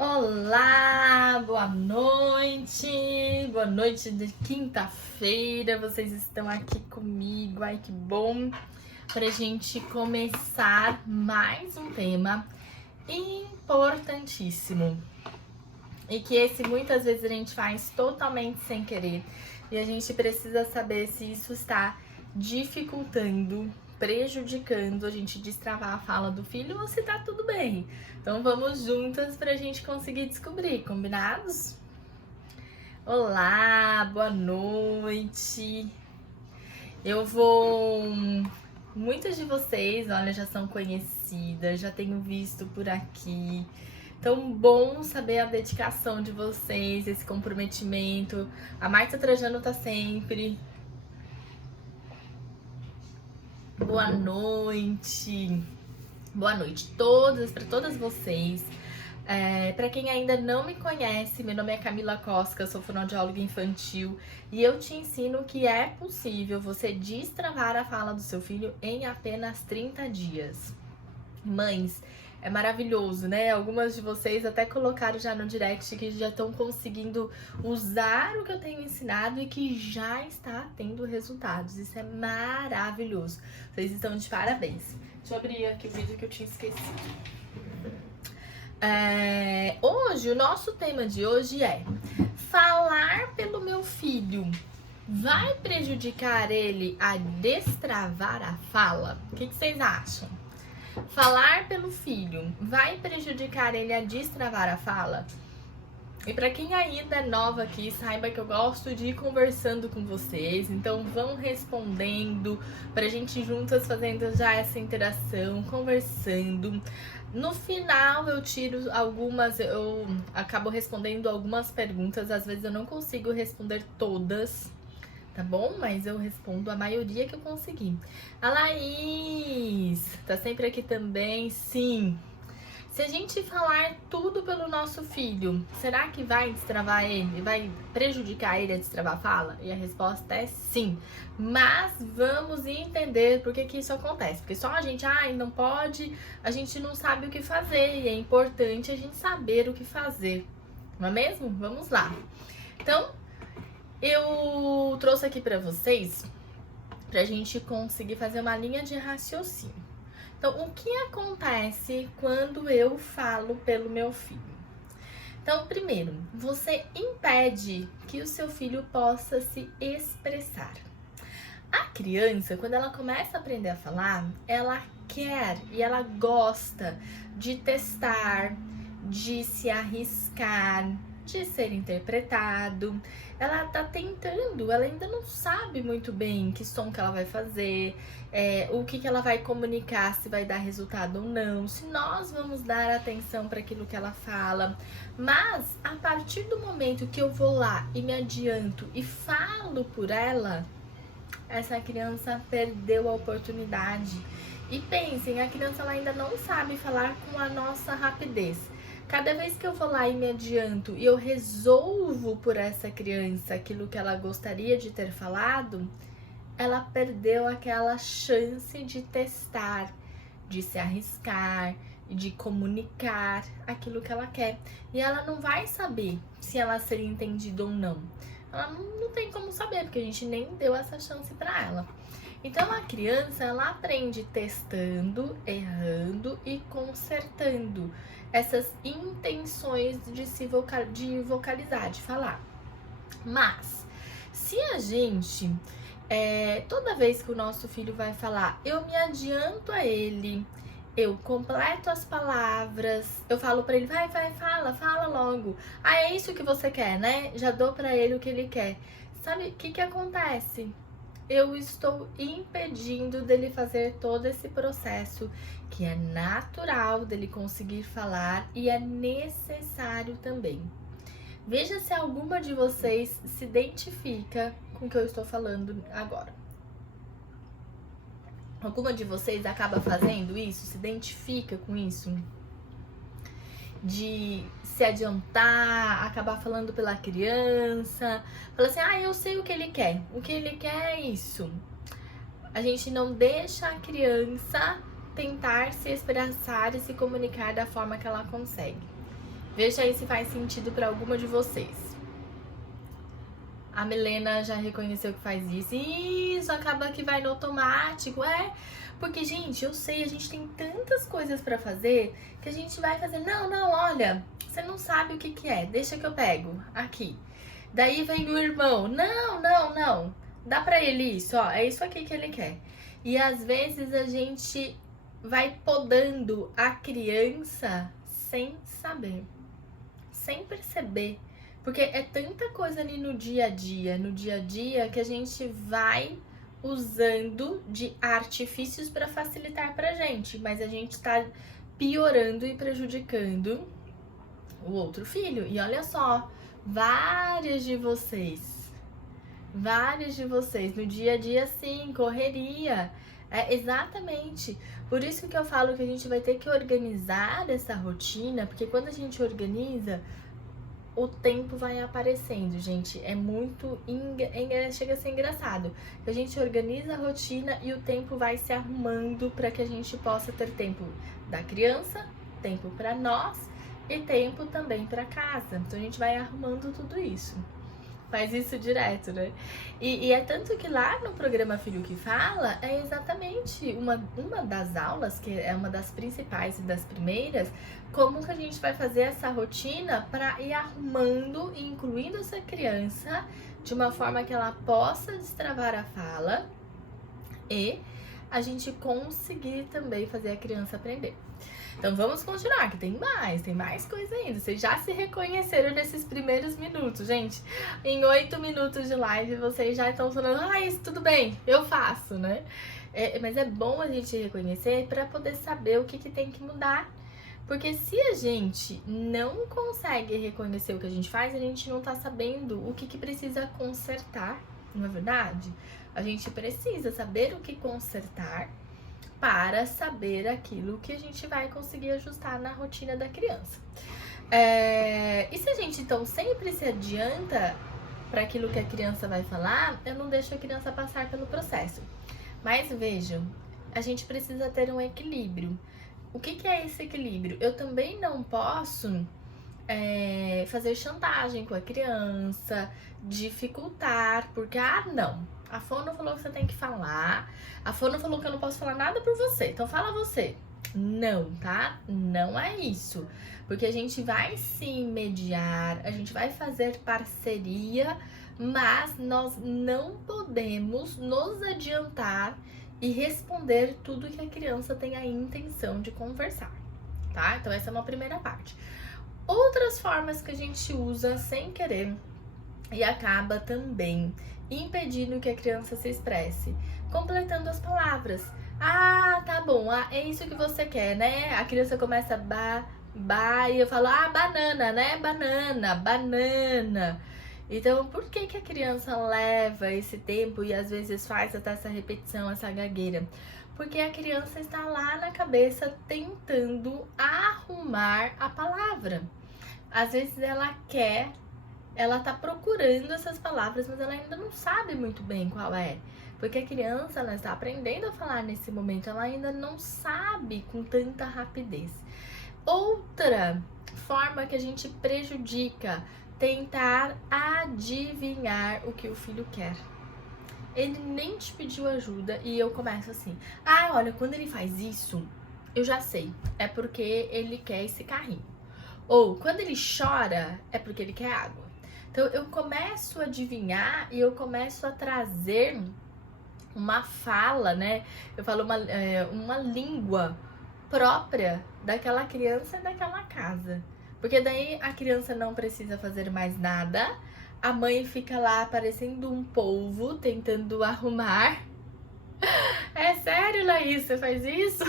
Olá, boa noite de quinta-feira, vocês estão aqui comigo, ai que bom, pra gente começar mais um tema importantíssimo e que esse muitas vezes a gente faz totalmente sem querer e a gente precisa saber se isso está dificultando, prejudicando a gente destravar a fala do filho ou se tá tudo bem. Então vamos juntas pra gente conseguir descobrir, combinados? Olá, boa noite. Muitas de vocês, olha, já são conhecidas, já tenho visto por aqui. Então, bom saber a dedicação de vocês, esse comprometimento. A Marta Trajano tá sempre. Boa noite. Boa noite para todas vocês. Para quem ainda não me conhece, meu nome é Camila Cosca, sou fonoaudióloga infantil e eu te ensino que é possível você destravar a fala do seu filho em apenas 30 dias. Mães, é maravilhoso, né? Algumas de vocês até colocaram já no direct que já estão conseguindo usar o que eu tenho ensinado e que já está tendo resultados. Isso é maravilhoso. Vocês estão de parabéns. Deixa eu abrir aqui o vídeo que eu tinha esquecido. Hoje, o nosso tema de hoje é: falar pelo meu filho vai prejudicar ele a destravar a fala? O que vocês acham? Falar pelo filho vai prejudicar ele a destravar a fala? E para quem ainda é nova aqui, saiba que eu gosto de ir conversando com vocês, então vão respondendo pra gente juntas fazendo já essa interação, conversando. No final eu acabo respondendo algumas perguntas, às vezes eu não consigo responder todas, tá bom? Mas eu respondo a maioria que eu conseguir. A Laís tá sempre aqui também, sim. Se a gente falar tudo pelo nosso filho, será que vai destravar ele? Vai prejudicar ele a destravar a fala? E a resposta é sim. Mas vamos entender por que isso acontece. Porque só a gente, não pode, a gente não sabe o que fazer. E é importante a gente saber o que fazer. Não é mesmo? Vamos lá. Então, eu trouxe aqui pra vocês, pra gente conseguir fazer uma linha de raciocínio. Então, o que acontece quando eu falo pelo meu filho? Então, primeiro, você impede que o seu filho possa se expressar. A criança, quando ela começa a aprender a falar, ela quer e ela gosta de testar, de se arriscar, de ser interpretado. Ela tá tentando, ela ainda não sabe muito bem que som que ela vai fazer, o que ela vai comunicar, se vai dar resultado ou não, se nós vamos dar atenção para aquilo que ela fala. Mas a partir do momento que eu vou lá e me adianto e falo por ela, essa criança perdeu a oportunidade. E pensem, a criança ela ainda não sabe falar com a nossa rapidez. Cada vez que eu vou lá e me adianto e eu resolvo por essa criança aquilo que ela gostaria de ter falado, ela perdeu aquela chance de testar, de se arriscar, de comunicar aquilo que ela quer. E ela não vai saber se ela seria entendida ou não. Ela não tem como saber, porque a gente nem deu essa chance para ela. Então a criança, ela aprende testando, errando e consertando essas intenções de vocalizar, de falar. Mas se a gente, toda vez que o nosso filho vai falar, eu me adianto a ele, eu completo as palavras, eu falo pra ele, vai, fala logo. É isso que você quer, né? Já dou pra ele o que ele quer. Sabe o que acontece? Eu estou impedindo dele fazer todo esse processo que é natural dele conseguir falar e é necessário também. Veja se alguma de vocês se identifica com o que eu estou falando agora. Alguma de vocês acaba fazendo isso? Se identifica com isso? De se adiantar, acabar falando pela criança, fala assim, eu sei o que ele quer. O que ele quer é isso. A gente não deixa a criança tentar se expressar e se comunicar da forma que ela consegue. Veja aí se faz sentido para alguma de vocês. A Milena já reconheceu que faz isso. Isso acaba que vai no automático, porque, gente, eu sei, a gente tem tantas coisas pra fazer que a gente vai fazer. Não, olha, você não sabe o que que é, deixa que eu pego aqui. Daí vem o irmão, não, dá pra ele isso, ó, é isso aqui que ele quer. E às vezes a gente vai podando a criança sem saber, sem perceber. Porque é tanta coisa ali no dia a dia, que a gente vai usando de artifícios para facilitar pra gente, mas a gente tá piorando e prejudicando o outro filho. E olha só, várias de vocês no dia a dia, sim, correria. É exatamente. Por isso que eu falo que a gente vai ter que organizar essa rotina, porque quando a gente organiza, o tempo vai aparecendo, gente. É muito... chega a ser engraçado. A gente organiza a rotina e o tempo vai se arrumando para que a gente possa ter tempo da criança, tempo para nós e tempo também para casa. Então a gente vai arrumando tudo isso. Faz isso direto, né? E é tanto que lá no programa Filho que Fala, é exatamente uma das aulas, que é uma das principais e das primeiras, como que a gente vai fazer essa rotina para ir arrumando e incluindo essa criança de uma forma que ela possa destravar a fala e a gente conseguir também fazer a criança aprender. Então vamos continuar, que tem mais coisa ainda. Vocês já se reconheceram nesses primeiros minutos, gente. Em 8 minutos de live, vocês já estão falando, isso tudo bem, eu faço, né? Mas é bom a gente reconhecer para poder saber o que tem que mudar. Porque se a gente não consegue reconhecer o que a gente faz, a gente não tá sabendo o que precisa consertar, não é verdade? A gente precisa saber o que consertar para saber aquilo que a gente vai conseguir ajustar na rotina da criança. E se a gente então sempre se adianta para aquilo que a criança vai falar, eu não deixo a criança passar pelo processo. Mas vejam, a gente precisa ter um equilíbrio. O que é esse equilíbrio? Eu também não posso fazer chantagem com a criança, dificultar, porque, não, a Fono falou que você tem que falar, a Fono falou que eu não posso falar nada por você, então fala você. Não, tá? Não é isso. Porque a gente vai sim mediar, a gente vai fazer parceria, mas nós não podemos nos adiantar e responder tudo que a criança tem a intenção de conversar, tá? Então essa é uma primeira parte. Outras formas que a gente usa sem querer e acaba também impedindo que a criança se expresse, completando as palavras. Tá bom, é isso que você quer, né? A criança começa e eu falo, banana, né? Banana. Então, por que a criança leva esse tempo e às vezes faz até essa repetição, essa gagueira? Porque a criança está lá na cabeça tentando arrumar a palavra. Às vezes ela tá procurando essas palavras, mas ela ainda não sabe muito bem qual é. Porque a criança, ela está aprendendo a falar nesse momento, ela ainda não sabe com tanta rapidez. Outra forma que a gente prejudica, tentar adivinhar o que o filho quer. Ele nem te pediu ajuda e eu começo assim, olha, quando ele faz isso, eu já sei, é porque ele quer esse carrinho. Ou quando ele chora, é porque ele quer água. Então eu começo a adivinhar e eu começo a trazer uma fala, né? Eu falo uma língua própria daquela criança e daquela casa. Porque daí a criança não precisa fazer mais nada, a mãe fica lá parecendo um polvo, tentando arrumar. É sério, Laís, você faz isso?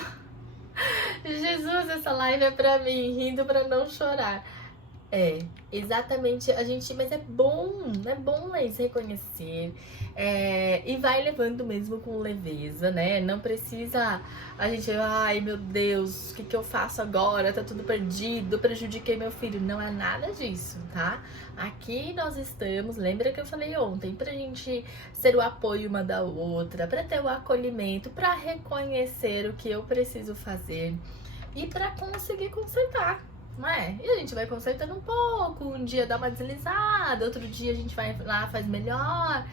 Jesus, essa live é pra mim, rindo pra não chorar. Exatamente, mas é bom, Laís, reconhecer, e vai levando mesmo com leveza, né? Não precisa a gente, ai meu Deus, o que eu faço agora? Tá tudo perdido, prejudiquei meu filho. Não é nada disso, tá? Aqui nós estamos, lembra que eu falei ontem, pra gente ser o apoio uma da outra, pra ter o acolhimento, pra reconhecer o que eu preciso fazer e pra conseguir consertar. Não é? E a gente vai consertando um pouco, um dia dá uma deslizada, outro dia a gente vai lá, faz melhor.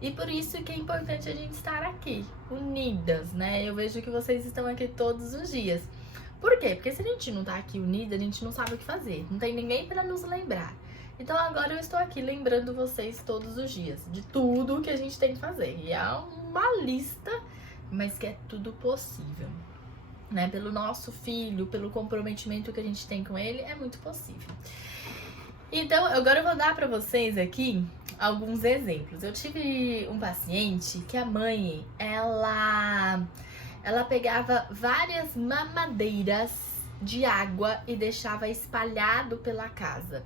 E por isso que é importante a gente estar aqui, unidas, né? Eu vejo que vocês estão aqui todos os dias. Por quê? Porque se a gente não tá aqui unida, a gente não sabe o que fazer. Não tem ninguém para nos lembrar. Então agora eu estou aqui lembrando vocês todos os dias de tudo que a gente tem que fazer. E é uma lista, mas que é tudo possível, né? Pelo nosso filho, pelo comprometimento que a gente tem com ele, é muito possível. Então, agora eu vou dar para vocês aqui alguns exemplos. Eu tive um paciente que a mãe, ela pegava várias mamadeiras de água e deixava espalhado pela casa.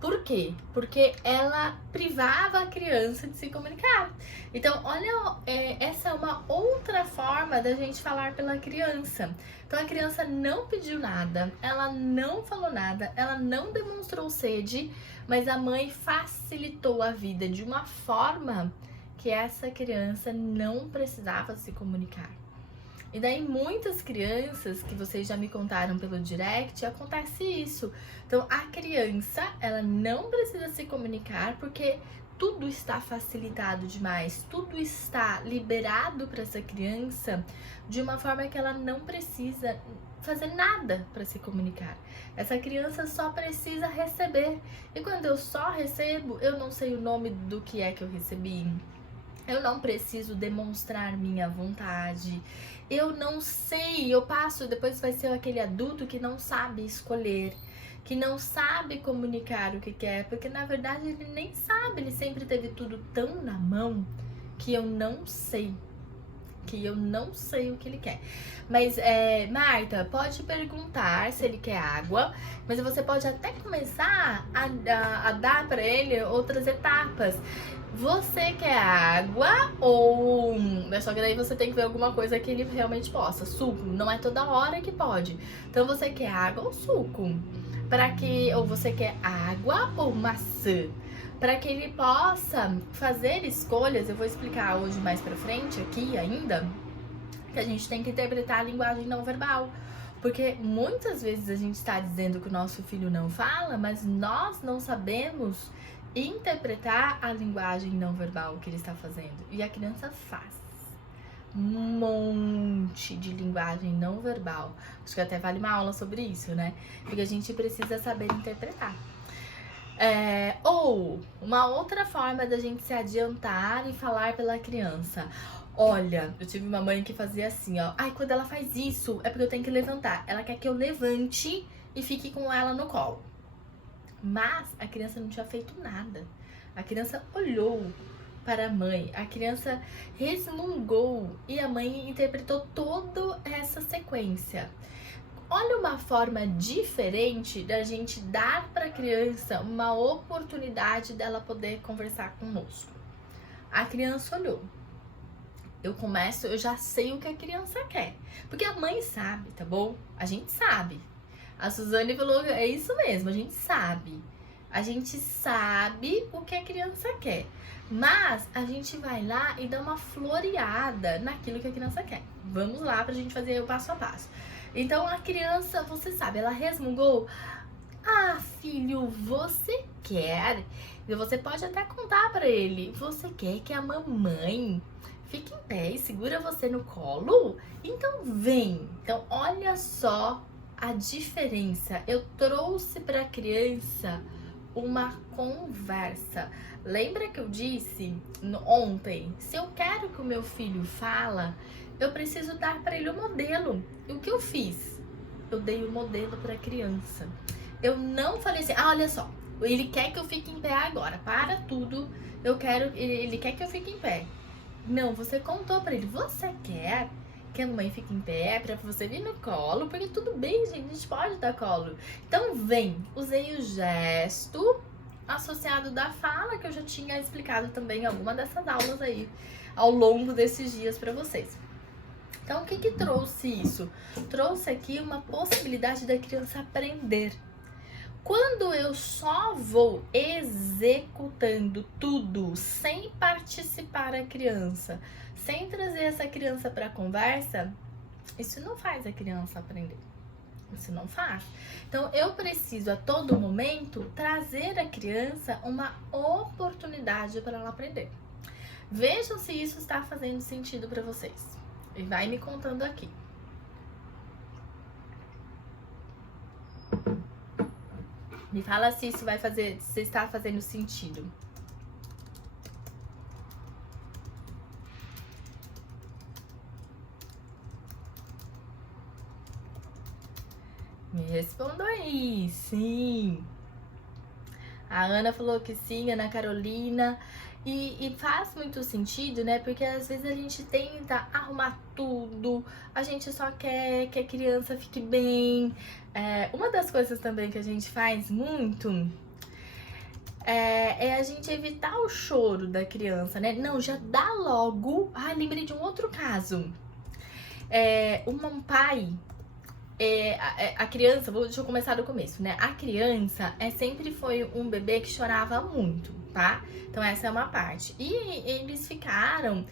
Por quê? Porque ela privava a criança de se comunicar. Então, olha, essa é uma outra forma da gente falar pela criança. Então, a criança não pediu nada, ela não falou nada, ela não demonstrou sede, mas a mãe facilitou a vida de uma forma que essa criança não precisava se comunicar. E daí muitas crianças que vocês já me contaram pelo direct, acontece isso. Então a criança, ela não precisa se comunicar porque tudo está facilitado demais, tudo está liberado para essa criança de uma forma que ela não precisa fazer nada para se comunicar. Essa criança só precisa receber. E quando eu só recebo, eu não sei o nome do que é que eu recebi. Eu não preciso demonstrar minha vontade. Eu não sei, eu passo, depois vai ser aquele adulto que não sabe escolher, que não sabe comunicar o que quer, porque na verdade ele nem sabe, ele sempre teve tudo tão na mão que eu não sei o que ele quer. Mas, Marta, pode perguntar se ele quer água, mas você pode até começar a dar para ele outras etapas. Você quer água ou... Só que daí você tem que ver alguma coisa que ele realmente possa. Suco, não é toda hora que pode. Então você quer água ou suco? Ou você quer água ou maçã? Para que ele possa fazer escolhas, eu vou explicar hoje mais pra frente aqui ainda, que a gente tem que interpretar a linguagem não verbal. Porque muitas vezes a gente está dizendo que o nosso filho não fala, mas nós não sabemos interpretar a linguagem não verbal que ele está fazendo. E a criança faz um monte de linguagem não verbal. Acho que até vale uma aula sobre isso, né? Porque a gente precisa saber interpretar. Ou uma outra forma da gente se adiantar e falar pela criança. Olha, eu tive uma mãe que fazia assim, ó. Ai, quando ela faz isso, é porque eu tenho que levantar. Ela quer que eu levante e fique com ela no colo. Mas a criança não tinha feito nada. A criança olhou para a mãe, a criança resmungou e a mãe interpretou toda essa sequência. Olha uma forma diferente da gente dar para a criança uma oportunidade dela poder conversar conosco. A criança olhou. Eu já sei o que a criança quer. Porque a mãe sabe, tá bom? A gente sabe. A Suzane falou, é isso mesmo, a gente sabe. A gente sabe o que a criança quer. Mas a gente vai lá e dá uma floreada naquilo que a criança quer. Vamos lá pra gente fazer o passo a passo. Então a criança, você sabe, ela resmungou. Ah, filho, você quer? E você pode até contar pra ele. Você quer que a mamãe fique em pé e segura você no colo? Então vem. Então olha só a diferença. Eu trouxe para a criança uma conversa. Lembra que eu disse ontem? Se eu quero que o meu filho fala, eu preciso dar para ele o modelo. E o que eu fiz? Eu dei o modelo para a criança. Eu não falei assim, olha só, ele quer que eu fique em pé agora. Para tudo. Ele quer que eu fique em pé. Não, você contou para ele. Você quer que a mãe fique em pé pra você vir no colo, porque tudo bem, gente, a gente pode dar colo. Então vem, usei o gesto associado da fala, que eu já tinha explicado também em alguma dessas aulas aí, ao longo desses dias pra vocês. Então o que trouxe isso? Trouxe aqui uma possibilidade da criança aprender. Quando eu só vou executando tudo sem participar a criança, sem trazer essa criança para a conversa, isso não faz a criança aprender. Isso não faz. Então, eu preciso a todo momento trazer à criança uma oportunidade para ela aprender. Vejam se isso está fazendo sentido para vocês. E vai me contando aqui. Me fala se isso vai fazer, se está fazendo sentido. Me responda aí, sim. A Ana falou que sim, Ana Carolina. E faz muito sentido, né? Porque às vezes a gente tenta arrumar tudo, a gente só quer que a criança fique bem. Uma das coisas também que a gente faz muito é a gente evitar o choro da criança, né? Não, já dá logo. Ah, lembrei de um outro caso. Um pai. A criança, deixa eu começar do começo, né? A criança sempre foi um bebê que chorava muito, tá? Então essa é uma parte. E eles ficaram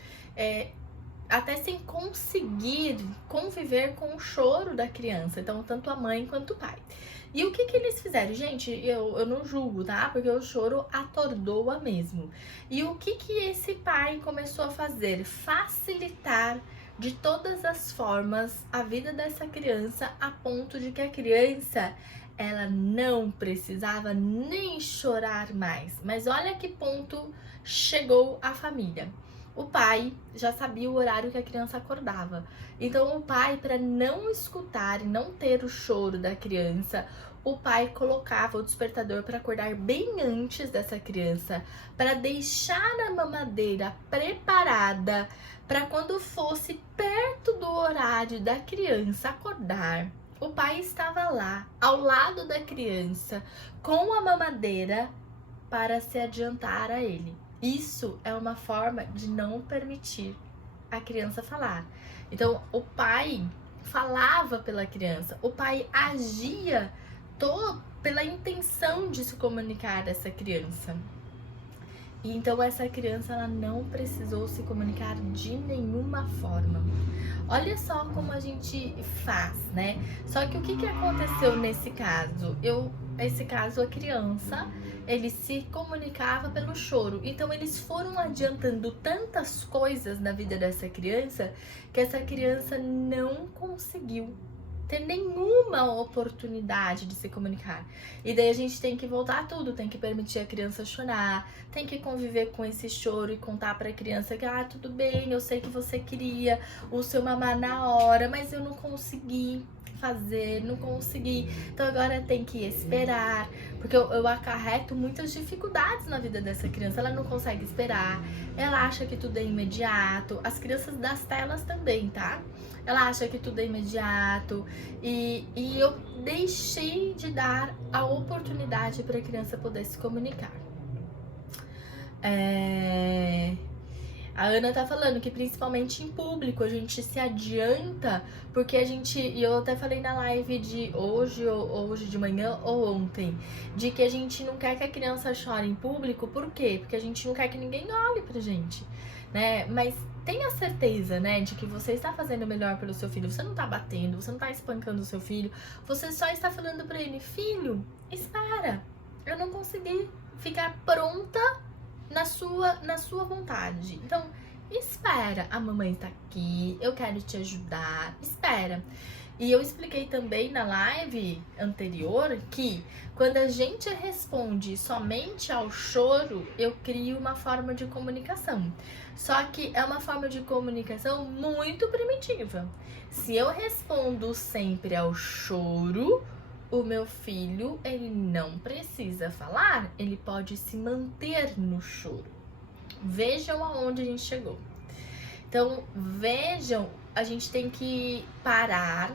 até sem conseguir conviver com o choro da criança. Então, tanto a mãe quanto o pai. E o que eles fizeram? Gente, eu não julgo, tá? Porque o choro atordoa mesmo. E o que esse pai começou a fazer? Facilitar de todas as formas a vida dessa criança, a ponto de que a criança, ela não precisava nem chorar mais. Mas olha que ponto chegou a família. O pai já sabia o horário que a criança acordava. Então o pai, para não escutar e não ter o choro da criança, o pai colocava o despertador para acordar bem antes dessa criança, para deixar a mamadeira preparada para quando fosse perto do horário da criança acordar. O pai estava lá, ao lado da criança, com a mamadeira para se adiantar a ele. Isso é uma forma de não permitir a criança falar. Então, o pai falava pela criança, o pai agia pela intenção de se comunicar a essa criança. E então essa criança, ela não precisou se comunicar de nenhuma forma. Olha só como a gente faz, né? Só que o que aconteceu nesse caso? Esse caso, a criança, ele se comunicava pelo choro. Então eles foram adiantando tantas coisas na vida dessa criança que essa criança não conseguiu ter nenhuma oportunidade de se comunicar. E daí a gente tem que voltar a tudo, tem que permitir a criança chorar, tem que conviver com esse choro e contar pra criança que, tudo bem, eu sei que você queria o seu mamar na hora, mas eu não consegui fazer, não consegui, então agora tem que esperar, porque eu acarreto muitas dificuldades na vida dessa criança. Ela não consegue esperar, ela acha que tudo é imediato, as crianças das telas também, tá? Ela acha que tudo é imediato, e eu deixei de dar a oportunidade para a criança poder se comunicar. A Ana tá falando que principalmente em público a gente se adianta, porque e eu até falei na live de hoje, ou hoje de manhã, ou ontem, de que a gente não quer que a criança chore em público. Por quê? Porque a gente não quer que ninguém olhe pra gente, né? Mas tenha certeza, né, de que você está fazendo o melhor pelo seu filho. Você não tá batendo, você não tá espancando o seu filho, você só está falando pra ele: filho, espera, eu não consegui ficar pronta na sua vontade. Então, espera, a mamãe tá aqui, eu quero te ajudar, espera. E eu expliquei também na live anterior que quando a gente responde somente ao choro, eu crio uma forma de comunicação. Só que é uma forma de comunicação muito primitiva. Se eu respondo sempre ao choro, o meu filho, ele não precisa falar, ele pode se manter no choro. Vejam aonde a gente chegou. Então, vejam, a gente tem que parar,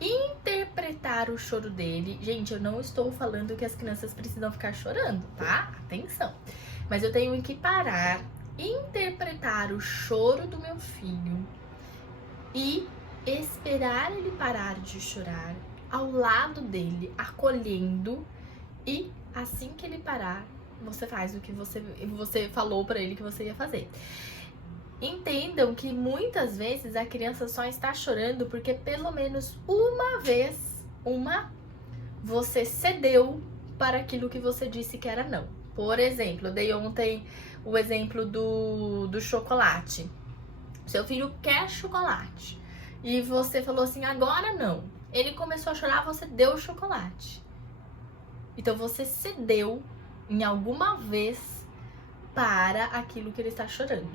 interpretar o choro dele. Gente, eu não estou falando que as crianças precisam ficar chorando, tá? Atenção. Mas eu tenho que parar, interpretar o choro do meu filho e esperar ele parar de chorar ao lado dele, acolhendo, e assim que ele parar, você faz o que você falou pra ele que você ia fazer. Entendam que muitas vezes a criança só está chorando porque pelo menos uma vez você cedeu para aquilo que você disse que era não. Por exemplo, eu dei ontem o exemplo do chocolate. Seu filho quer chocolate e você falou assim, agora não. Ele começou a chorar, você deu o chocolate. Então você cedeu em alguma vez para aquilo que ele está chorando.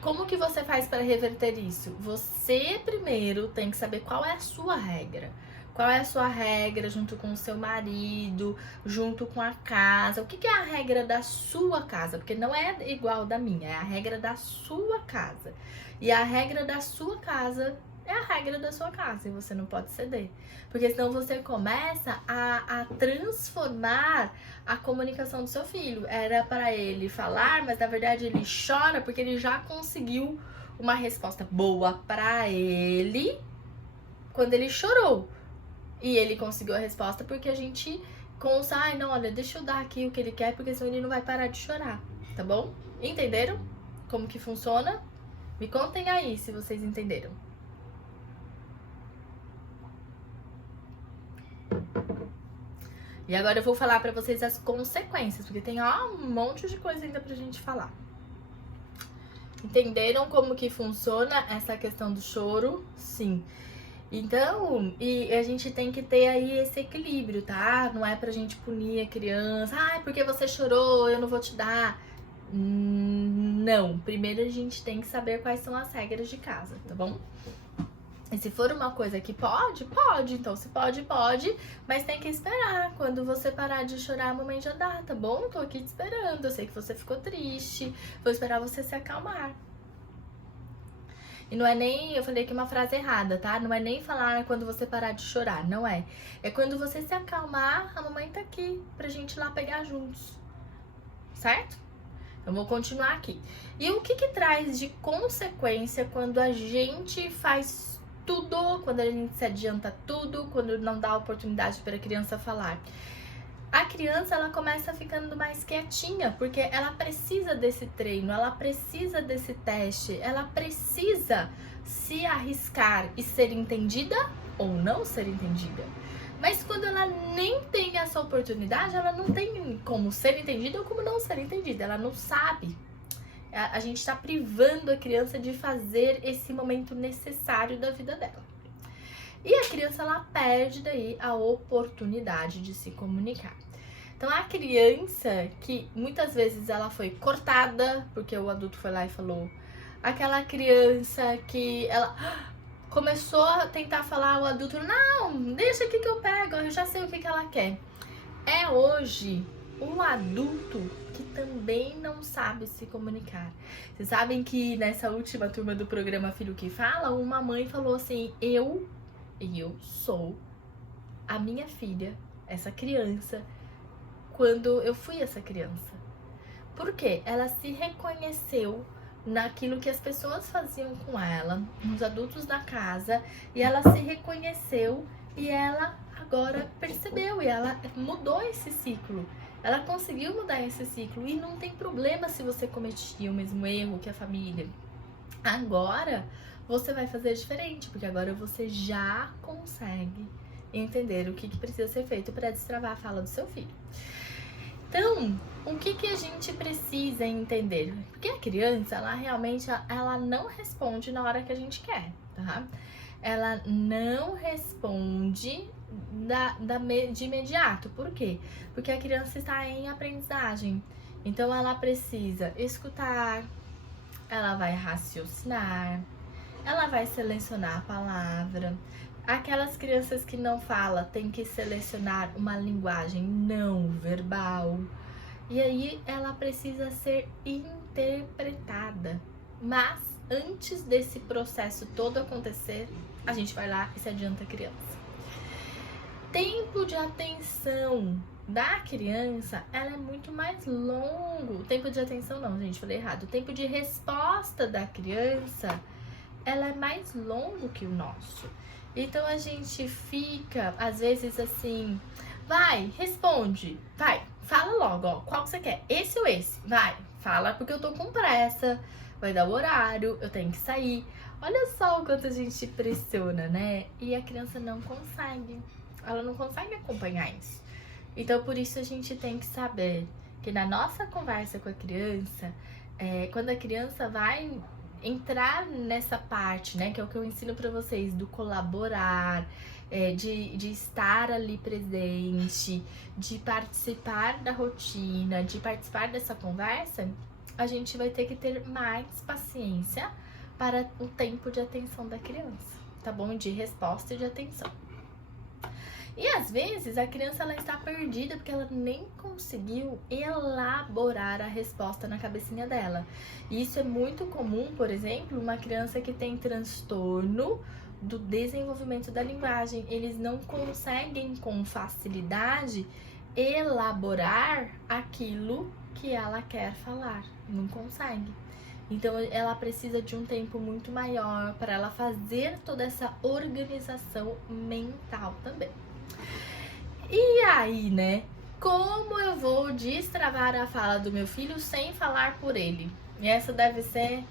Como que você faz para reverter isso? Você primeiro tem que saber qual é a sua regra. Qual é a sua regra junto com o seu marido, junto com a casa? O que é a regra da sua casa? Porque não é igual da minha, é a regra da sua casa. E a regra da sua casa é a regra da sua casa e você não pode ceder. Porque senão você começa a transformar a comunicação do seu filho. Era para ele falar, mas na verdade ele chora porque ele já conseguiu uma resposta boa para ele quando ele chorou. E ele conseguiu a resposta porque a gente ai, não, olha, deixa eu dar aqui o que ele quer, porque senão ele não vai parar de chorar, tá bom? Entenderam como que funciona? Me contem aí se vocês entenderam. E agora eu vou falar pra vocês as consequências, porque tem um monte de coisa ainda pra gente falar. Entenderam como que funciona essa questão do choro? Sim. Então, e a gente tem que ter aí esse equilíbrio, tá? Não é pra gente punir a criança. Ai, porque você chorou, eu não vou te dar. Não. Primeiro a gente tem que saber quais são as regras de casa, tá bom? E se for uma coisa que pode, pode. Então, se pode, pode. Mas tem que esperar. Quando você parar de chorar, a mamãe já dá, tá bom? Tô aqui te esperando. Eu sei que você ficou triste. Vou esperar você se acalmar. E não é nem, eu falei aqui uma frase errada, tá? Não é nem falar quando você parar de chorar, não é. É quando você se acalmar, a mamãe tá aqui pra gente ir lá pegar juntos. Certo? Então, vou continuar aqui. E o que traz de consequência quando a gente faz tudo, quando a gente se adianta tudo, quando não dá oportunidade para a criança falar? A criança, ela começa ficando mais quietinha, porque ela precisa desse treino, ela precisa desse teste, ela precisa se arriscar e ser entendida ou não ser entendida. Mas quando ela nem tem essa oportunidade, ela não tem como ser entendida ou como não ser entendida, ela não sabe. A gente está privando a criança de fazer esse momento necessário da vida dela. E a criança, ela perde daí a oportunidade de se comunicar. Então, a criança que muitas vezes ela foi cortada, porque o adulto foi lá e falou. Aquela criança que ela começou a tentar falar, o adulto, não, deixa aqui que eu pego, eu já sei o que ela quer. É hoje um adulto que também não sabe se comunicar. Vocês sabem que nessa última turma do programa Filho que Fala, uma mãe falou assim, eu sou a minha filha, essa criança, quando eu fui essa criança. Por quê? Ela se reconheceu naquilo que as pessoas faziam com ela, nos adultos da casa, e ela se reconheceu e ela agora percebeu e ela mudou esse ciclo. Ela conseguiu mudar esse ciclo e não tem problema se você cometia o mesmo erro que a família. Agora você vai fazer diferente, porque agora você já consegue entender o que precisa ser feito para destravar a fala do seu filho. Então, o que a gente precisa entender? Porque a criança, ela realmente ela não responde na hora que a gente quer, tá? Ela não responde de imediato. Por quê? Porque a criança está em aprendizagem. Então, ela precisa escutar, ela vai raciocinar, ela vai selecionar a palavra. Aquelas crianças que não falam têm que selecionar uma linguagem não verbal. E aí ela precisa ser interpretada. Mas antes desse processo todo acontecer, a gente vai lá e se adianta a criança. Tempo de atenção da criança, ela é muito mais longo. O tempo de atenção não, gente, falei errado. O tempo de resposta da criança, ela é mais longo que o nosso. Então a gente fica, às vezes assim, vai, responde, vai, fala logo, ó, qual que você quer? Esse ou esse? Vai, fala porque eu tô com pressa, vai dar o horário, eu tenho que sair. Olha só o quanto a gente pressiona, né? E a criança não consegue. ela não consegue acompanhar isso. Então, por isso a gente tem que saber que na nossa conversa com a criança, quando a criança vai entrar nessa parte, né, que é o que eu ensino para vocês, do colaborar, de estar ali presente, de participar da rotina, de participar dessa conversa, a gente vai ter que ter mais paciência para o tempo de atenção da criança, tá bom? De resposta e de atenção. E às vezes a criança ela está perdida porque ela nem conseguiu elaborar a resposta na cabecinha dela. E isso é muito comum, por exemplo, uma criança que tem transtorno do desenvolvimento da linguagem. Eles não conseguem com facilidade elaborar aquilo que ela quer falar. Não consegue. Então ela precisa de um tempo muito maior para ela fazer toda essa organização mental também. E aí, né? Como eu vou destravar a fala do meu filho sem falar por ele? E essa deve ser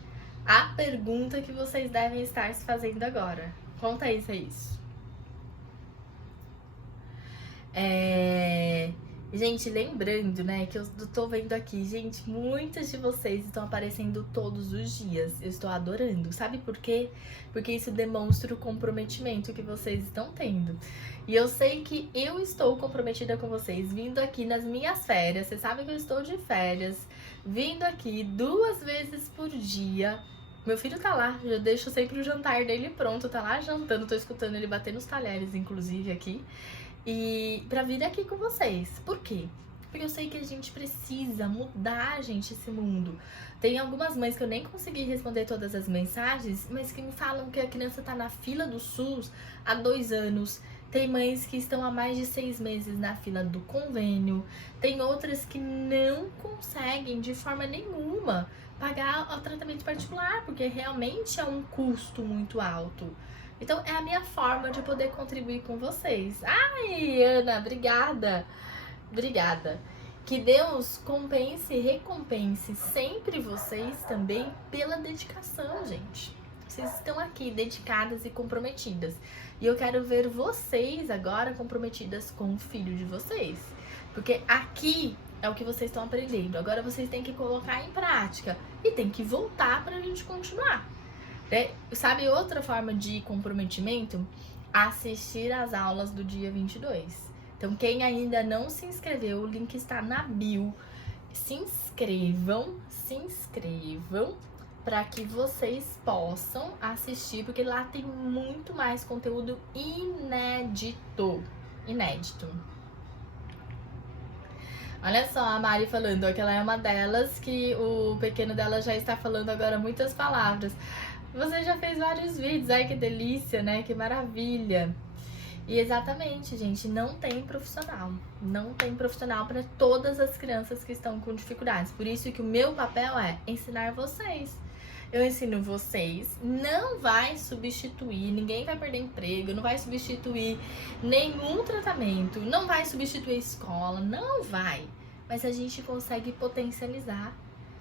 a pergunta que vocês devem estar se fazendo agora. Conta isso, Gente, lembrando, né, que eu tô vendo aqui, gente, muitas de vocês estão aparecendo todos os dias. Eu estou adorando. Sabe por quê? Porque isso demonstra o comprometimento que vocês estão tendo. E eu sei que eu estou comprometida com vocês, vindo aqui nas minhas férias. Vocês sabem que eu estou de férias, vindo aqui 2 vezes por dia. Meu filho tá lá, eu deixo sempre o jantar dele pronto, tá lá jantando, tô escutando ele bater nos talheres, inclusive, aqui. E pra vir aqui com vocês. Por quê? Porque eu sei que a gente precisa mudar, gente, esse mundo. Tem algumas mães que eu nem consegui responder todas as mensagens, mas que me falam que a criança tá na fila do SUS há 2 anos. Tem mães que estão há mais de 6 meses na fila do convênio. Tem outras que não conseguem de forma nenhuma pagar o tratamento particular, porque realmente é um custo muito alto. Então, é a minha forma de poder contribuir com vocês. Ai, Ana, obrigada. Obrigada. Que Deus compense e recompense sempre vocês também pela dedicação, gente. Vocês estão aqui dedicadas e comprometidas. E eu quero ver vocês agora comprometidas com o filho de vocês. Porque aqui é o que vocês estão aprendendo. Agora vocês têm que colocar em prática. E tem que voltar pra gente continuar. Sabe outra forma de comprometimento? Assistir às aulas do dia 22. Então, quem ainda não se inscreveu, o link está na bio. Se inscrevam para que vocês possam assistir, porque lá tem muito mais conteúdo inédito. Olha só a Mari falando, ó, que ela é uma delas, que o pequeno dela já está falando agora muitas palavras. Você já fez vários vídeos, ai que delícia, né? Que maravilha. E exatamente, gente, não tem profissional. Não tem profissional para todas as crianças que estão com dificuldades. Por isso que o meu papel é ensinar vocês. Eu ensino vocês, não vai substituir, ninguém vai perder emprego, não vai substituir nenhum tratamento, não vai substituir a escola, não vai. Mas a gente consegue potencializar.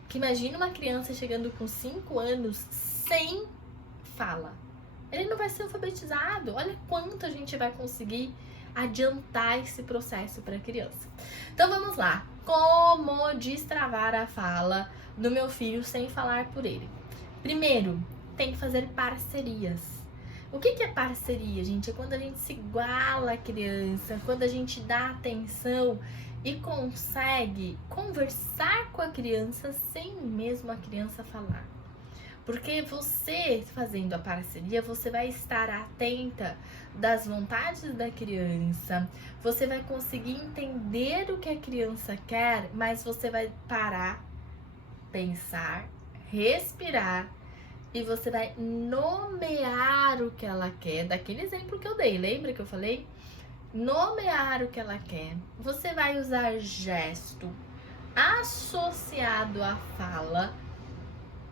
Que imagina uma criança chegando com 5 anos sem fala. Ele não vai ser alfabetizado. Olha quanto a gente vai conseguir adiantar esse processo para a criança. Então vamos lá. Como destravar a fala do meu filho sem falar por ele? Primeiro, tem que fazer parcerias. O que é parceria, gente? É quando a gente se iguala à criança, quando a gente dá atenção e consegue conversar com a criança sem mesmo a criança falar. Porque você fazendo a parceria, você vai estar atenta das vontades da criança, você vai conseguir entender o que a criança quer, mas você vai parar, pensar, respirar e você vai nomear o que ela quer. Daquele exemplo que eu dei, lembra que eu falei? Nomear o que ela quer. Você vai usar gesto associado à fala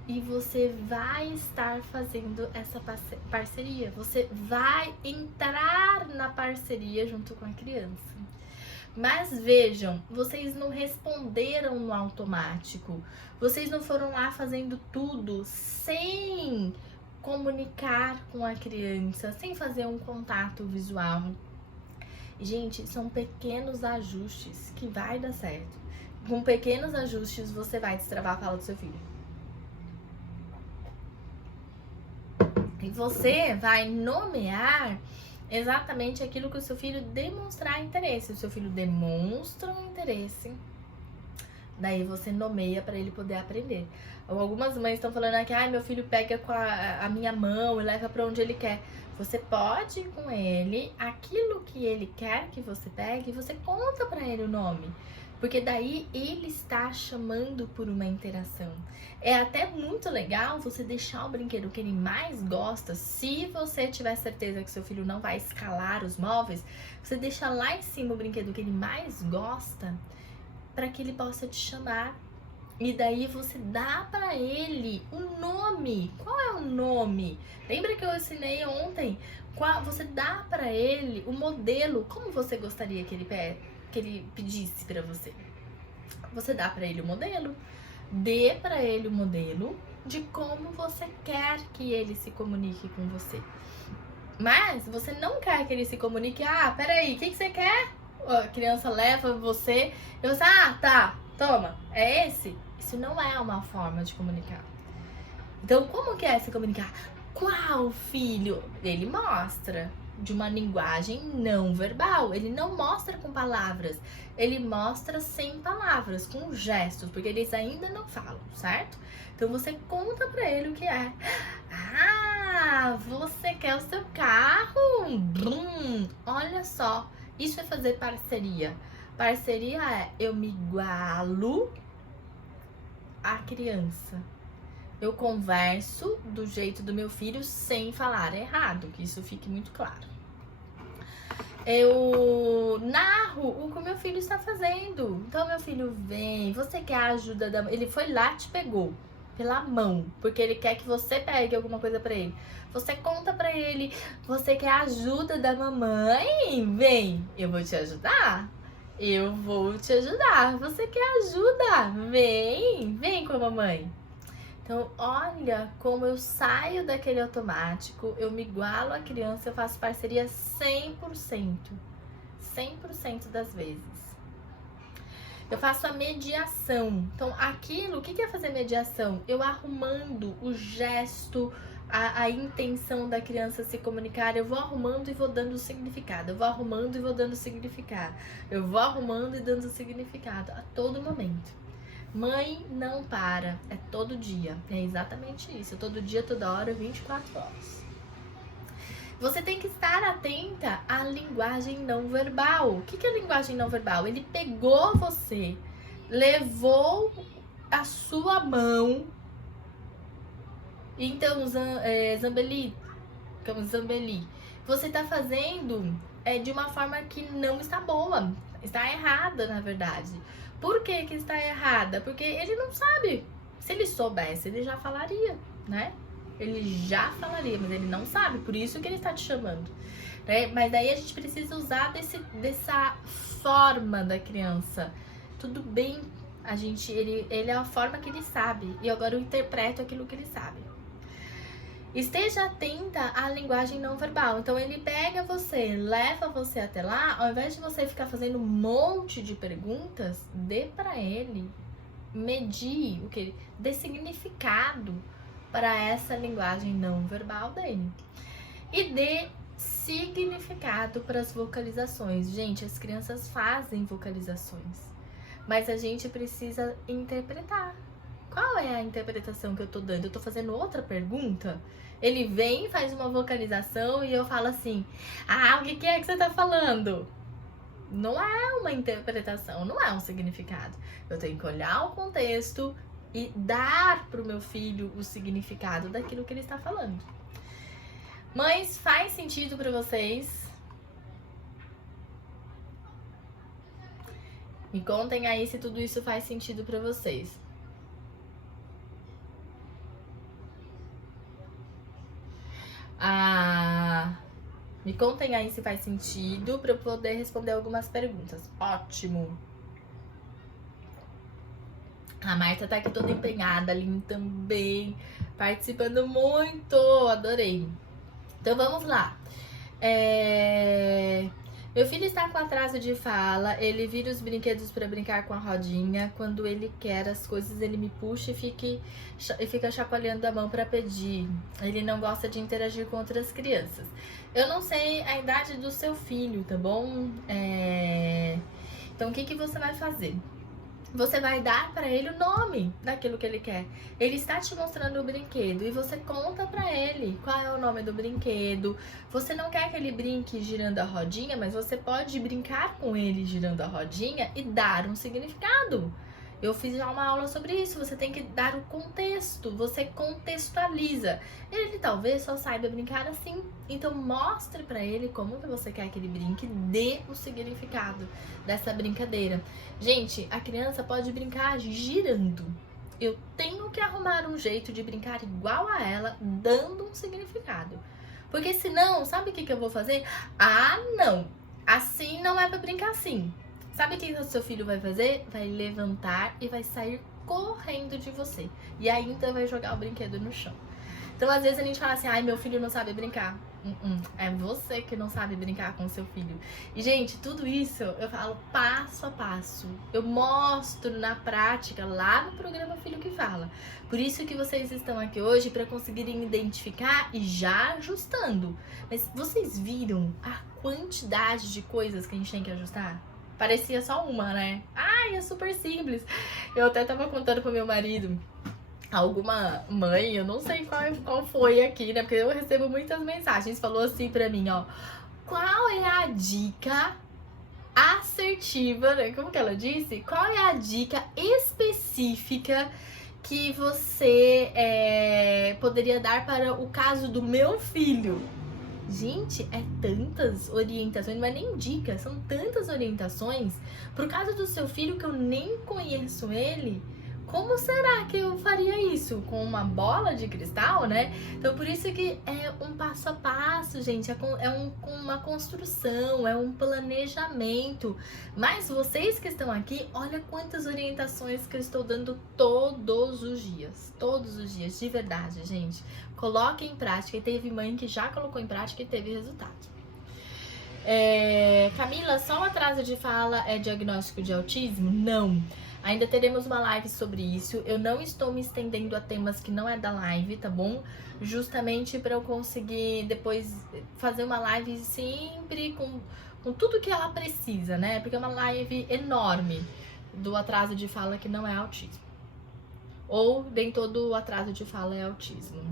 e você vai estar fazendo essa parceria. Você vai entrar na parceria junto com a criança. Mas vejam, vocês não responderam no automático. Vocês não foram lá fazendo tudo sem comunicar com a criança, sem fazer um contato visual. Gente, são pequenos ajustes que vai dar certo. Com pequenos ajustes, você vai destravar a fala do seu filho. E você vai nomear exatamente aquilo que o seu filho demonstrar interesse. O seu filho demonstra um interesse, daí você nomeia para ele poder aprender. Algumas mães estão falando aqui, meu filho pega com a minha mão e leva para onde ele quer. Você pode ir com ele, aquilo que ele quer que você pegue, você conta para ele o nome. Porque daí ele está chamando por uma interação. É até muito legal você deixar o brinquedo que ele mais gosta. Se você tiver certeza que seu filho não vai escalar os móveis, você deixa lá em cima o brinquedo que ele mais gosta, para que ele possa te chamar. E daí você dá para ele um nome. Qual é o nome? Lembra que eu ensinei ontem? Você dá para ele o modelo. Como você gostaria que ele pedisse para você? Você dá para ele o modelo. Dê para ele o modelo de como você quer que ele se comunique com você. Mas você não quer que ele se comunique. Peraí, o que você quer? A criança leva você. Eu falo, tá, toma, é esse? Isso não é uma forma de comunicar. Então, como que é se comunicar? Qual filho? Ele mostra de uma linguagem não verbal. Ele não mostra com palavras. Ele mostra sem palavras, com gestos, porque eles ainda não falam, certo? Então, você conta pra ele o que é. Você quer o seu carro? Olha só. Isso é fazer parceria. Parceria é eu me igualo à criança. Eu converso do jeito do meu filho sem falar errado, que isso fique muito claro. Eu narro o que o meu filho está fazendo. Então, meu filho vem, você quer a ajuda da mãe? Ele foi lá, te pegou pela mão, porque ele quer que você pegue alguma coisa pra ele. Você conta pra ele, você quer a ajuda da mamãe? Vem, eu vou te ajudar. Eu vou te ajudar. Você quer ajuda? Vem com a mamãe. Então, olha como eu saio daquele automático, eu me igualo à criança, eu faço parceria 100%. 100% das vezes. Eu faço a mediação. Então, aquilo, o que é fazer mediação? Eu arrumando o gesto, a intenção da criança se comunicar, eu vou arrumando e vou dando significado. Eu vou arrumando e vou dando significado. Eu vou arrumando e dando significado a todo momento. Mãe não para, é todo dia. É exatamente isso. Todo dia, toda hora, 24 horas. Você tem que estar atenta à linguagem não verbal. O que é linguagem não verbal? Ele pegou você, levou a sua mão. Então, zambeli. Você está fazendo de uma forma que não está boa. Está errada, na verdade. Por que está errada? Porque ele não sabe. Se ele soubesse, ele já falaria, né? Ele já falaria, mas ele não sabe, por isso que ele está te chamando, né? Mas daí a gente precisa usar dessa forma da criança. Tudo bem, ele é a forma que ele sabe, e agora eu interpreto aquilo que ele sabe. Esteja atenta à linguagem não verbal. Então ele pega você, leva você até lá, ao invés de você ficar fazendo um monte de perguntas, dê para ele medir o que, dê significado para essa linguagem não verbal dele. E dê significado para as vocalizações. Gente, as crianças fazem vocalizações, mas a gente precisa interpretar. Qual é a interpretação que eu tô dando? Eu tô fazendo outra pergunta? Ele vem, faz uma vocalização e eu falo assim, o que é que você tá falando? Não é uma interpretação, não é um significado. Eu tenho que olhar o contexto e dar pro meu filho o significado daquilo que ele está falando. Mães, faz sentido para vocês? Me contem aí se tudo isso faz sentido para vocês. Me contem aí se faz sentido para eu poder responder algumas perguntas. Ótimo! A Marta tá aqui toda empenhada, a Aline também, participando muito, adorei. Então vamos lá. Meu filho está com atraso de fala, ele vira os brinquedos para brincar com a rodinha. Quando ele quer as coisas, ele me puxa e fica chacoalhando a mão para pedir. Ele não gosta de interagir com outras crianças. Eu não sei a idade do seu filho, tá bom? Então, o que você vai fazer? Você vai dar para ele o nome daquilo que ele quer. Ele está te mostrando o brinquedo e você conta para ele qual é o nome do brinquedo. Você não quer que ele brinque girando a rodinha, mas você pode brincar com ele girando a rodinha e dar um significado. Eu fiz já uma aula sobre isso, você tem que dar o contexto, você contextualiza. Ele talvez só saiba brincar assim, então mostre pra ele como que você quer que ele brinque, dê o significado dessa brincadeira. Gente, a criança pode brincar girando. Eu tenho que arrumar um jeito de brincar igual a ela, dando um significado. Porque senão, sabe o que eu vou fazer? Ah, não, assim não é pra brincar assim. Sabe o que o seu filho vai fazer? Vai levantar e vai sair correndo de você. E ainda vai jogar o brinquedo no chão. Então, às vezes a gente fala assim, ai, meu filho não sabe brincar. É você que não sabe brincar com o seu filho. E, gente, tudo isso eu falo passo a passo. Eu mostro na prática lá no programa Filho que Fala. Por isso que vocês estão aqui hoje, para conseguirem identificar e já ajustando. Mas vocês viram a quantidade de coisas que a gente tem que ajustar? Parecia só uma, né? Ai, é super simples. Eu até tava contando pro meu marido, alguma mãe, eu não sei qual foi aqui, né? Porque eu recebo muitas mensagens, falou assim pra mim, ó. Qual é a dica assertiva, né? Como que ela disse? Qual é a dica específica que você poderia dar para o caso do meu filho? Gente, é tantas orientações, não é nem dicas, são tantas orientações. Pro caso do seu filho que eu nem conheço ele, como será que eu faria isso? Com uma bola de cristal, né? Então, por isso que é um passo a passo, gente. Uma construção, é um planejamento. Mas vocês que estão aqui, olha quantas orientações que eu estou dando todos os dias. Todos os dias, de verdade, gente. Coloquem em prática. E teve mãe que já colocou em prática e teve resultado. Camila, só o atraso de fala é diagnóstico de autismo? Não. Ainda teremos uma live sobre isso. Eu não estou me estendendo a temas que não é da live, tá bom? Justamente para eu conseguir depois fazer uma live sempre com tudo que ela precisa, né? Porque é uma live enorme do atraso de fala que não é autismo. Ou nem todo atraso de fala é autismo.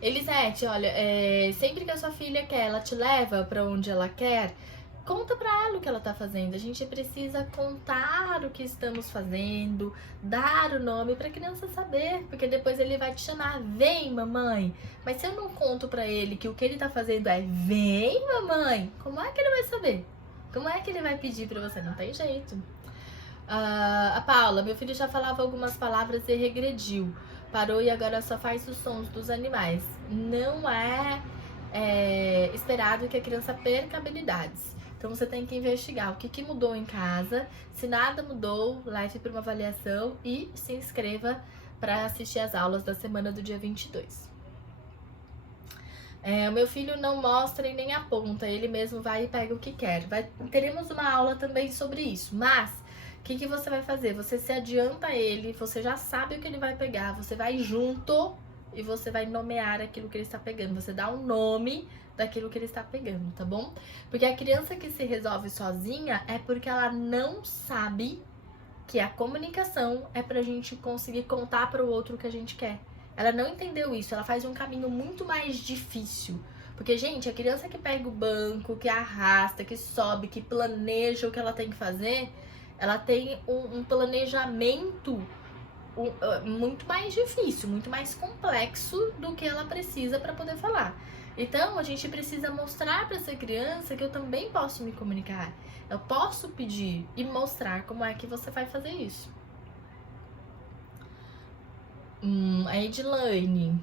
Elisete, olha, sempre que a sua filha quer, ela te leva para onde ela quer. Conta pra ela o que ela tá fazendo. A gente precisa contar o que estamos fazendo, dar o nome pra criança saber, porque depois ele vai te chamar, vem mamãe. Mas se eu não conto pra ele que o que ele tá fazendo é vem mamãe, como é que ele vai saber? Como é que ele vai pedir pra você? Não tem jeito. A Paula, meu filho já falava algumas palavras e regrediu. Parou e agora só faz os sons dos animais. Não é esperado que a criança perca habilidades. Então você tem que investigar o que mudou em casa. Se nada mudou, leve para uma avaliação e se inscreva para assistir as aulas da semana do dia 22. O meu filho não mostra e nem aponta, ele mesmo vai e pega o que quer. Teremos uma aula também sobre isso, mas o que você vai fazer? Você se adianta a ele, você já sabe o que ele vai pegar, você vai junto e você vai nomear aquilo que ele está pegando. Você dá um nome daquilo que ele está pegando, tá bom? Porque a criança que se resolve sozinha é porque ela não sabe que a comunicação é pra gente conseguir contar para o outro o que a gente quer. Ela não entendeu isso, ela faz um caminho muito mais difícil. Porque, gente, a criança que pega o banco, que arrasta, que sobe, que planeja o que ela tem que fazer, ela tem um planejamento muito mais difícil, muito mais complexo do que ela precisa para poder falar. Então, a gente precisa mostrar para essa criança que eu também posso me comunicar. Eu posso pedir e mostrar como é que você vai fazer isso. A Edilane.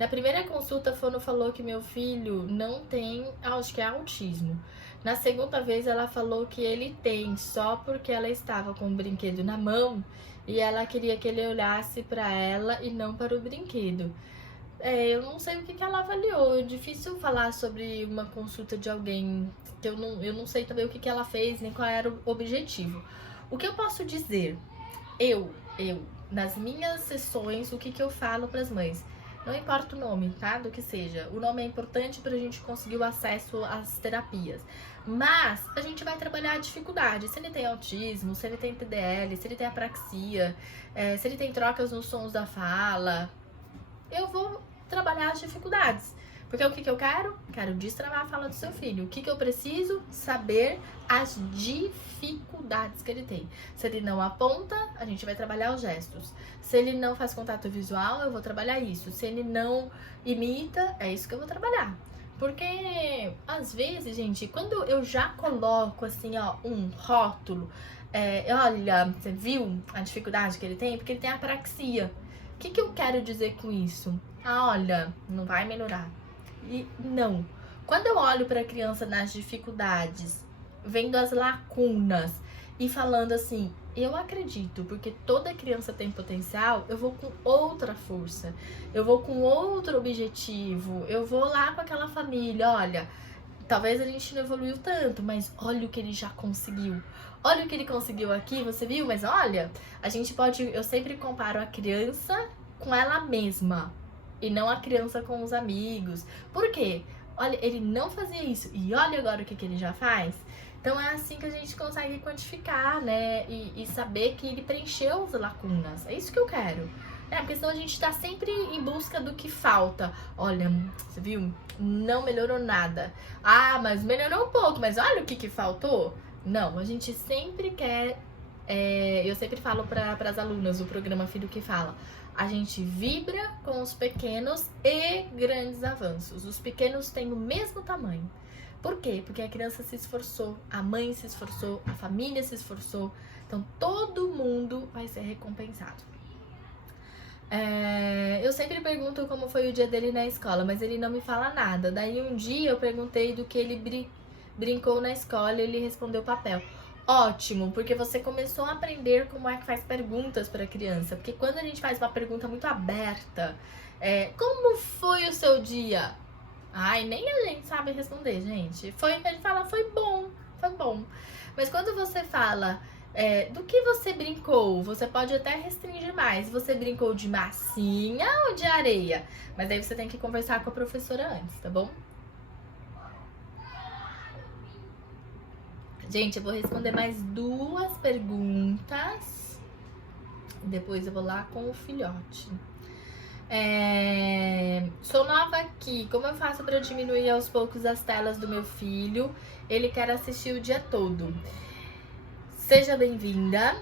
Na primeira consulta, a Fono falou que meu filho não tem, acho que é autismo. Na segunda vez, ela falou que ele tem, só porque ela estava com o brinquedo na mão e ela queria que ele olhasse para ela e não para o brinquedo. eu não sei o que ela avaliou. É difícil falar sobre uma consulta de alguém que eu não sei também o que ela fez, nem qual era o objetivo. O que eu posso dizer? Nas minhas sessões, o que eu falo para as mães? Não importa o nome, tá? Do que seja. O nome é importante pra gente conseguir o acesso às terapias. Mas a gente vai trabalhar a dificuldade. Se ele tem autismo, se ele tem TDL, se ele tem apraxia, se ele tem trocas nos sons da fala, eu vou trabalhar as dificuldades. Porque o que eu quero? Quero destravar a fala do seu filho. O que eu preciso? Saber as dificuldades que ele tem. Se ele não aponta, a gente vai trabalhar os gestos. Se ele não faz contato visual, eu vou trabalhar isso. Se ele não imita, é isso que eu vou trabalhar. Porque, às vezes, gente, quando eu já coloco, assim, ó, um rótulo, olha, você viu a dificuldade que ele tem? Porque ele tem apraxia. O que eu quero dizer com isso? Olha, não vai melhorar. E não. Quando eu olho para a criança nas dificuldades, vendo as lacunas e falando assim, eu acredito, porque toda criança tem potencial, eu vou com outra força, eu vou com outro objetivo, eu vou lá com aquela família, olha, talvez a gente não evoluiu tanto, mas olha o que ele já conseguiu. Olha o que ele conseguiu aqui, você viu? Mas olha, a gente pode, eu sempre comparo a criança com ela mesma e não a criança com os amigos. Por quê? Olha, ele não fazia isso e olha agora o que ele já faz. Então é assim que a gente consegue quantificar, né? E saber que ele preencheu as lacunas. É isso que eu quero. Porque senão a gente tá sempre em busca do que falta. Olha, você viu? Não melhorou nada. Ah, mas melhorou um pouco, mas olha o que faltou. Não, a gente sempre quer. Eu sempre falo para as alunas do programa Filho que Fala. A gente vibra com os pequenos e grandes avanços. Os pequenos têm o mesmo tamanho. Por quê? Porque a criança se esforçou, a mãe se esforçou, a família se esforçou. Então, todo mundo vai ser recompensado. Eu sempre pergunto como foi o dia dele na escola, mas ele não me fala nada. Daí, um dia, eu perguntei do que ele brincou na escola e ele respondeu papel. Ótimo, porque você começou a aprender como é que faz perguntas para a criança. Porque quando a gente faz uma pergunta muito aberta, como foi o seu dia? Ai, nem a gente sabe responder, gente. Ele fala, foi bom. Mas quando você fala, do que você brincou, você pode até restringir mais. Você brincou de massinha ou de areia? Mas aí você tem que conversar com a professora antes, tá bom? Gente, eu vou responder mais 2 perguntas. Depois eu vou lá com o filhote. Sou nova aqui. Como eu faço para diminuir aos poucos as telas do meu filho? Ele quer assistir o dia todo. Seja bem-vinda.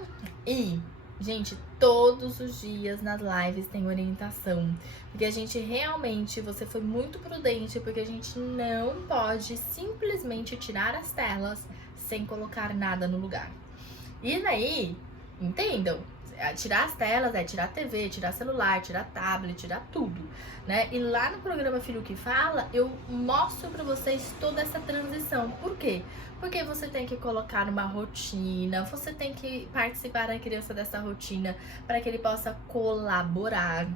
E, gente, todos os dias nas lives tem orientação. Porque a gente realmente, você foi muito prudente, porque a gente não pode simplesmente tirar as telas sem colocar nada no lugar. E daí, entendam? Tirar as telas tirar a TV, tirar celular, tirar tablet, tirar tudo, né? E lá no programa Filho que Fala, eu mostro pra vocês toda essa transição. Por quê? Porque você tem que colocar uma rotina, você tem que participar da criança dessa rotina para que ele possa colaborar.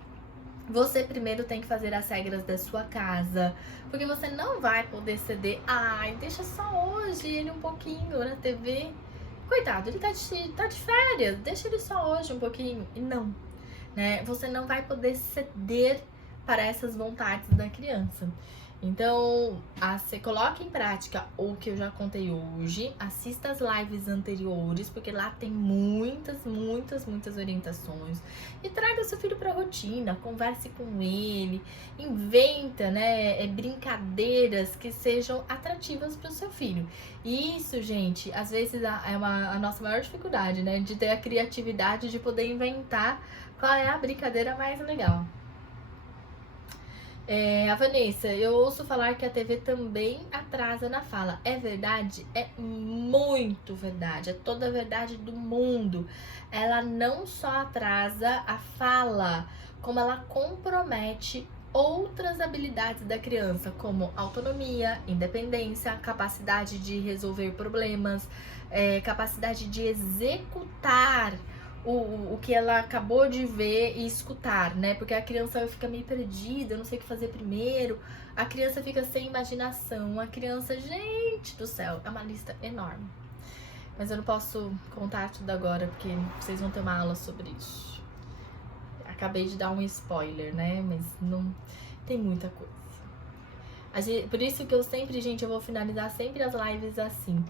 Você primeiro tem que fazer as regras da sua casa, porque você não vai poder ceder. Ai, deixa só hoje ele um pouquinho na TV. Coitado, ele tá de férias, deixa ele só hoje um pouquinho. E não, né? Você não vai poder ceder para essas vontades da criança. Então, você coloca em prática o que eu já contei hoje, assista as lives anteriores, porque lá tem muitas orientações. E traga seu filho para a rotina, converse com ele, inventa, né, brincadeiras que sejam atrativas para o seu filho. E isso, gente, às vezes é a nossa maior dificuldade, né, de ter a criatividade de poder inventar qual é a brincadeira mais legal. A Vanessa, eu ouço falar que a TV também atrasa na fala. É verdade? É muito verdade. É toda a verdade do mundo. Ela não só atrasa a fala, como ela compromete outras habilidades da criança, como autonomia, independência, capacidade de resolver problemas, capacidade de executar o que ela acabou de ver e escutar, né? Porque a criança fica meio perdida, eu não sei o que fazer primeiro. A criança fica sem imaginação. A criança, gente do céu, é uma lista enorme. Mas eu não posso contar tudo agora, porque vocês vão ter uma aula sobre isso. Acabei de dar um spoiler, né? Mas não tem muita coisa. Por isso que eu sempre, gente, eu vou finalizar sempre as lives assim.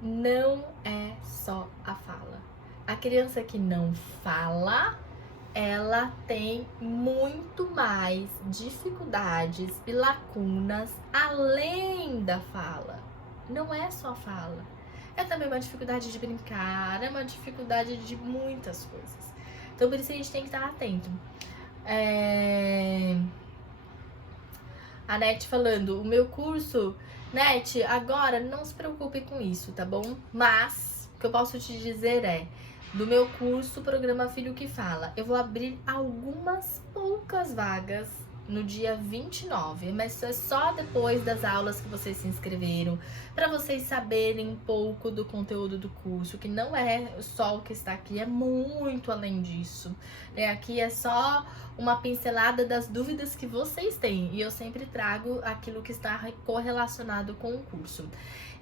Não é só a fala. A criança que não fala, ela tem muito mais dificuldades e lacunas além da fala. Não é só a fala. É também uma dificuldade de brincar, é uma dificuldade de muitas coisas. Então, por isso a gente tem que estar atento. A Net falando, o meu curso, Net, agora não se preocupe com isso, tá bom? Mas, o que eu posso te dizer é, do meu curso Programa Filho que Fala, eu vou abrir algumas poucas vagas no dia 29, mas isso é só depois das aulas que vocês se inscreveram, para vocês saberem um pouco do conteúdo do curso, que não é só o que está aqui, é muito além disso, né? Aqui é só uma pincelada das dúvidas que vocês têm, e eu sempre trago aquilo que está correlacionado com o curso.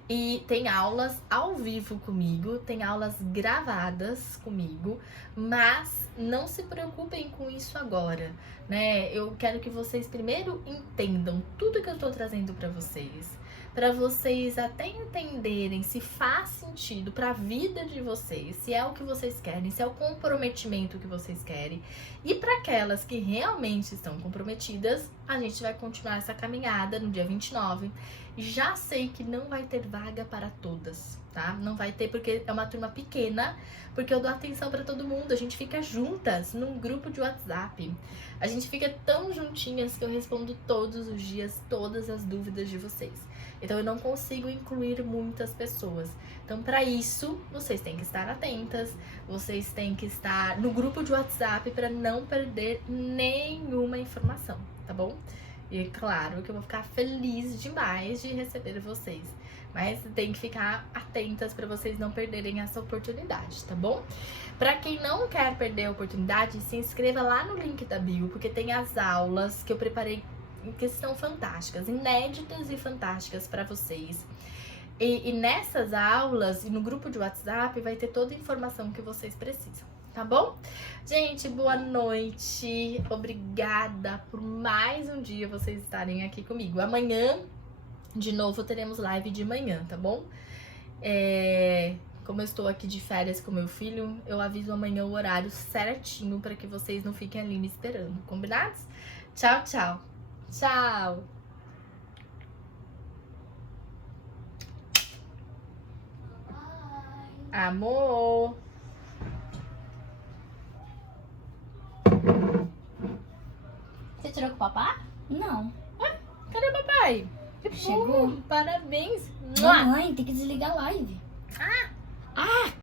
E tem aulas ao vivo comigo, tem aulas gravadas comigo, mas não se preocupem com isso agora, né? Eu quero que vocês primeiro entendam tudo que eu tô trazendo para vocês até entenderem se faz sentido para a vida de vocês, se é o que vocês querem, se é o comprometimento que vocês querem. E para aquelas que realmente estão comprometidas, a gente vai continuar essa caminhada no dia 29. Já sei que não vai ter vaga para todas, tá? Não vai ter porque é uma turma pequena, porque eu dou atenção para todo mundo, a gente fica juntas num grupo de WhatsApp. A gente fica tão juntinhas que eu respondo todos os dias todas as dúvidas de vocês. Então eu não consigo incluir muitas pessoas. Então para isso, vocês têm que estar atentas, vocês têm que estar no grupo de WhatsApp para não perder nenhuma informação, tá bom? E claro que eu vou ficar feliz demais de receber vocês. Mas tem que ficar atentas para vocês não perderem essa oportunidade, tá bom? Para quem não quer perder a oportunidade, se inscreva lá no link da bio, porque tem as aulas que eu preparei que são fantásticas, inéditas e fantásticas para vocês. E nessas aulas e no grupo de WhatsApp vai ter toda a informação que vocês precisam. Tá bom? Gente, boa noite. Obrigada por mais um dia vocês estarem aqui comigo. Amanhã, de novo, teremos live de manhã, tá bom? Como eu estou aqui de férias com meu filho, eu aviso amanhã o horário certinho para que vocês não fiquem ali me esperando. Combinados? Tchau, tchau. Tchau. Amor. Você tirou com o papá? Não. Cadê o papai? Chegou. Parabéns. Mamãe, tem que desligar a live. Ah!